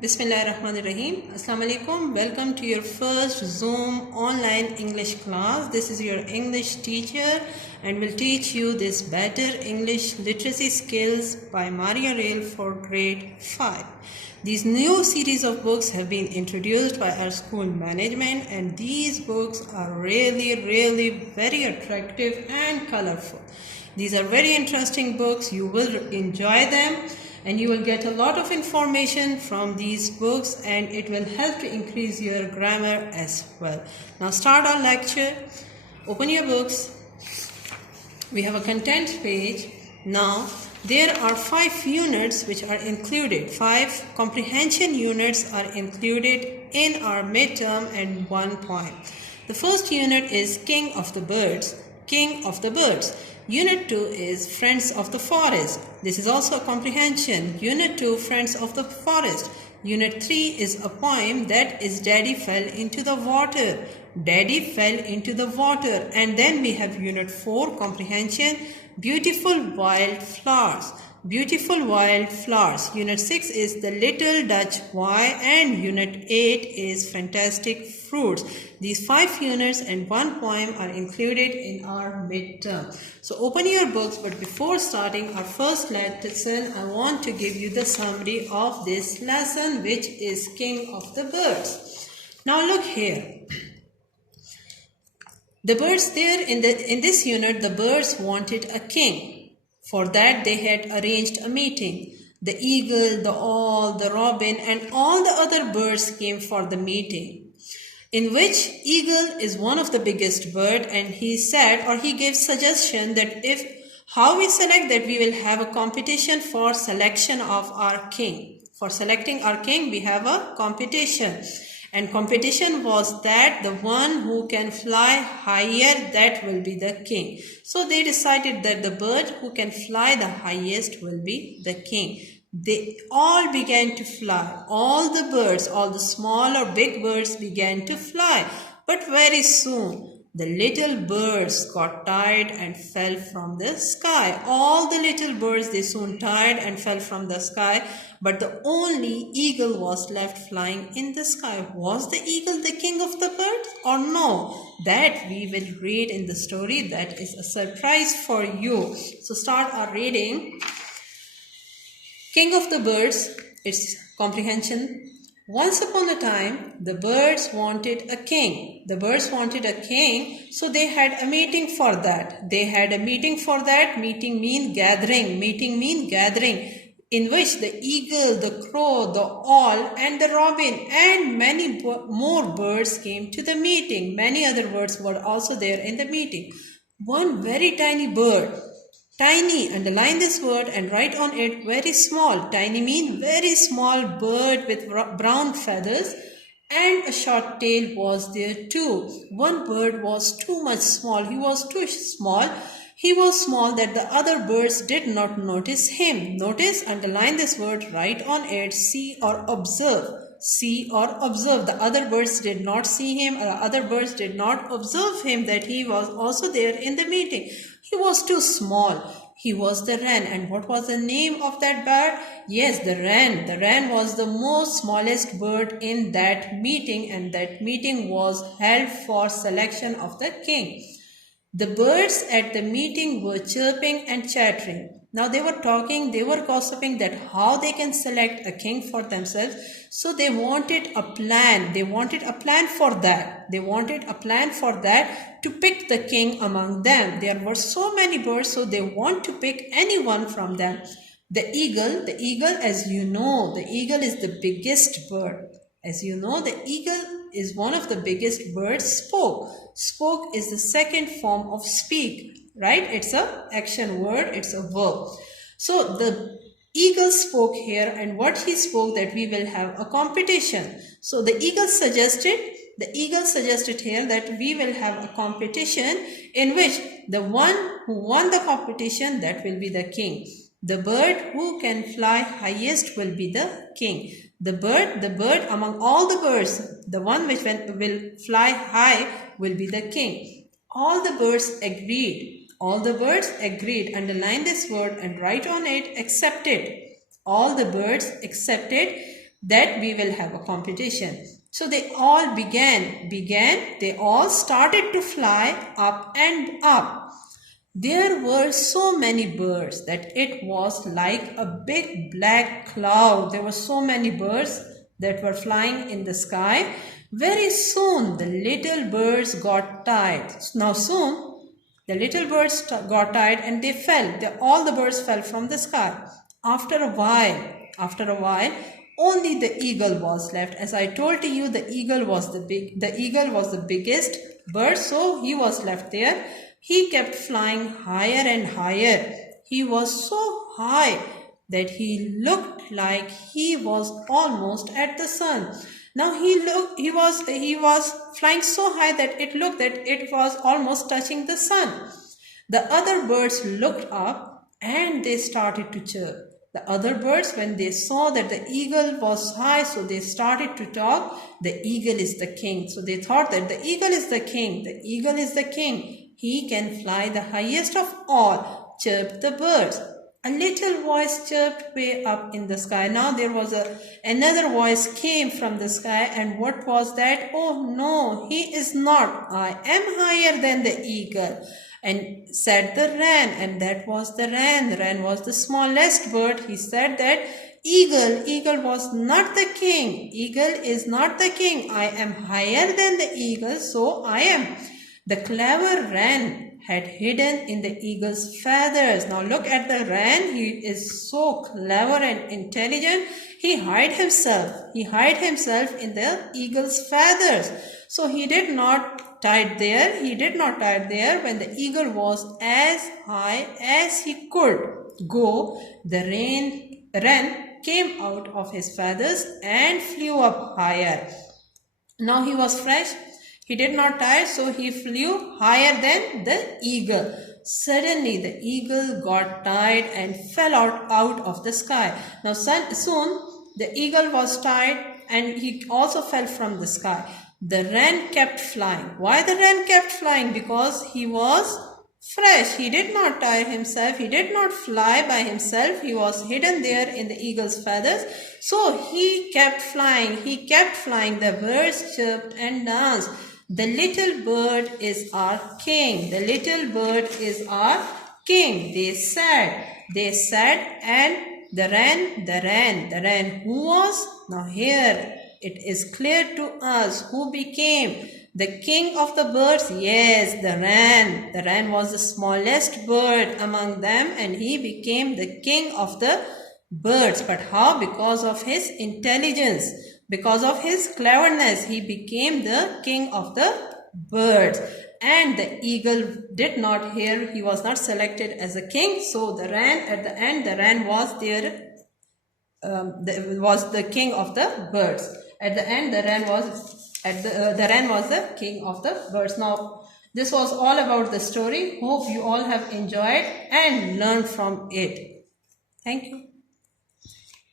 Bismillahirrahmanirrahim. Assalamu alaikum. Welcome to your first Zoom online English class. This is your English teacher and will teach you this better English literacy skills by Maria Rail for grade 5. These new series of books have been introduced by our school management, and these books are really very attractive and colorful. These are very interesting books. You will enjoy them and you will get a lot of information from these books, and it will help to increase your grammar as well. Now start our lecture. Open your books. We have a content page. Now there are 5 units which are included. 5 comprehension units are included in our midterm and 1 poem. The first unit is King of the Birds. King of the Birds. Unit 2 is Friends of the Forest. This is also a comprehension. Unit 2, Friends of the Forest. Unit 3 is a poem, that is Daddy Fell into the Water. Daddy fell into the water. And then we have Unit 4, comprehension, Beautiful Wild Flowers. Beautiful Wild Flowers. Unit 6 is The Little Dutch Boy, and Unit 8 is Fantastic Fruits. These 5 units and 1 poem are included in our midterm. So open your books, but before starting our first lesson, I want to give you the summary of this lesson, which is King of the Birds. Now look here. The birds there in this unit, the birds wanted a king. For that, they had arranged a meeting. The eagle, the owl, the robin, and all the other birds came for the meeting, in which eagle is one of the biggest bird, and he said, or he gave suggestion that how we select that, we will have a competition for selection of our king. For selecting our king, we have a competition. And competition was that the one who can fly higher, that will be the king. So they decided that the bird who can fly the highest will be the king. They all began to fly. All the birds, all the small or big birds began to fly. But very soon, the little birds got tired and fell from the sky. All the little birds, they soon tired and fell from the sky. But the only eagle was left flying in the sky. Was the eagle the king of the birds or no? That we will read in the story. That is a surprise for you. So start our reading. King of the Birds, its comprehension. Once upon a time, the birds wanted a king. The birds wanted a king, so they had a meeting for that. They had a meeting for that. Meeting mean gathering. Meeting mean gathering, in which the eagle, the crow, the owl, and the robin, and many more birds came to the meeting. Many other birds were also there in the meeting. One very tiny bird. Tiny, underline this word and write on it very small. Tiny mean very small bird with brown feathers and a short tail was there too. One bird was too much small. He was too small. He was small that the other birds did not notice him. Notice, underline this word, write on it, see or observe. See or observe. The other birds did not see him, or the other birds did not observe him, that he was also there in the meeting. He was too small. He was the wren. And what was the name of that bird? Yes, the wren. The wren was the most smallest bird in that meeting, and that meeting was held for selection of the king. The birds at the meeting were chirping and chattering. Now they were talking, they were gossiping that how they can select a king for themselves. So they wanted a plan. They wanted a plan for that. They wanted a plan for that to pick the king among them. There were so many birds, so they want to pick anyone from them. The eagle, as you know, the eagle is the biggest bird. As you know, the eagle is one of the biggest birds. Spoke is the second form of speak. Right? It's a action word. It's a verb. So the eagle spoke here, and what he spoke, that we will have a competition. So the eagle suggested here that we will have a competition in which the one who won the competition, that will be the king. The bird who can fly highest will be the king. The bird among all the birds, the one which will fly high will be the king. All the birds agreed. All the birds agreed. Underline this word and write on it, accepted. All the birds accepted that we will have a competition. So they all they all started to fly up and up. There were so many birds that it was like a big black cloud. There were so many birds that were flying in the sky. Very soon the little birds got tired. Now soon the little birds got tired and they fell. All the birds fell from the sky. After a while, only the eagle was left. As I told you, the eagle was the biggest bird, so he was left there. He kept flying higher and higher. He was so high that he looked like he was almost at the sun. Now he was flying so high that it looked that it was almost touching the sun. The other birds looked up and they started to chirp. The other birds, when they saw that the eagle was high, so they started to talk. The eagle is the king. So they thought that the eagle is the king. The eagle is the king. He can fly the highest of all, chirped the birds. A little voice chirped way up in the sky. Now there was another voice came from the sky, and what was that? Oh no, he is not. I am higher than the eagle. And said the wren, and that was the wren. The wren was the smallest bird. He said that eagle was not the king. Eagle is not the king. I am higher than the eagle, so I am. The clever wren had hidden in the eagle's feathers. Now look at the wren. He is so clever and intelligent. He hid himself in the eagle's feathers. So he did not tied there when the eagle was as high as he could go. The wren came out of his feathers and flew up higher. Now he was fresh. He did not tire, so he flew higher than the eagle. Suddenly the eagle got tired and fell out of the sky. Now soon the eagle was tired and he also fell from the sky. The wren kept flying. Why the wren kept flying? Because he was fresh. He did not tire himself. He did not fly by himself. He was hidden there in the eagle's feathers. So he kept flying. The birds chirped and danced. The little bird is our king. The little bird is our king. They said, and the wren who was? Now here it is clear to us who became the king of the birds. Yes, the wren. The wren was the smallest bird among them and he became the king of the birds. But how? Because of his intelligence. Because of his cleverness, he became the king of the birds. And the eagle did not hear, he was not selected as a king. So the wren, at the end, the wren was was the king of the birds. At the end, the wren was the king of the birds. Now, this was all about the story. Hope you all have enjoyed and learned from it. Thank you.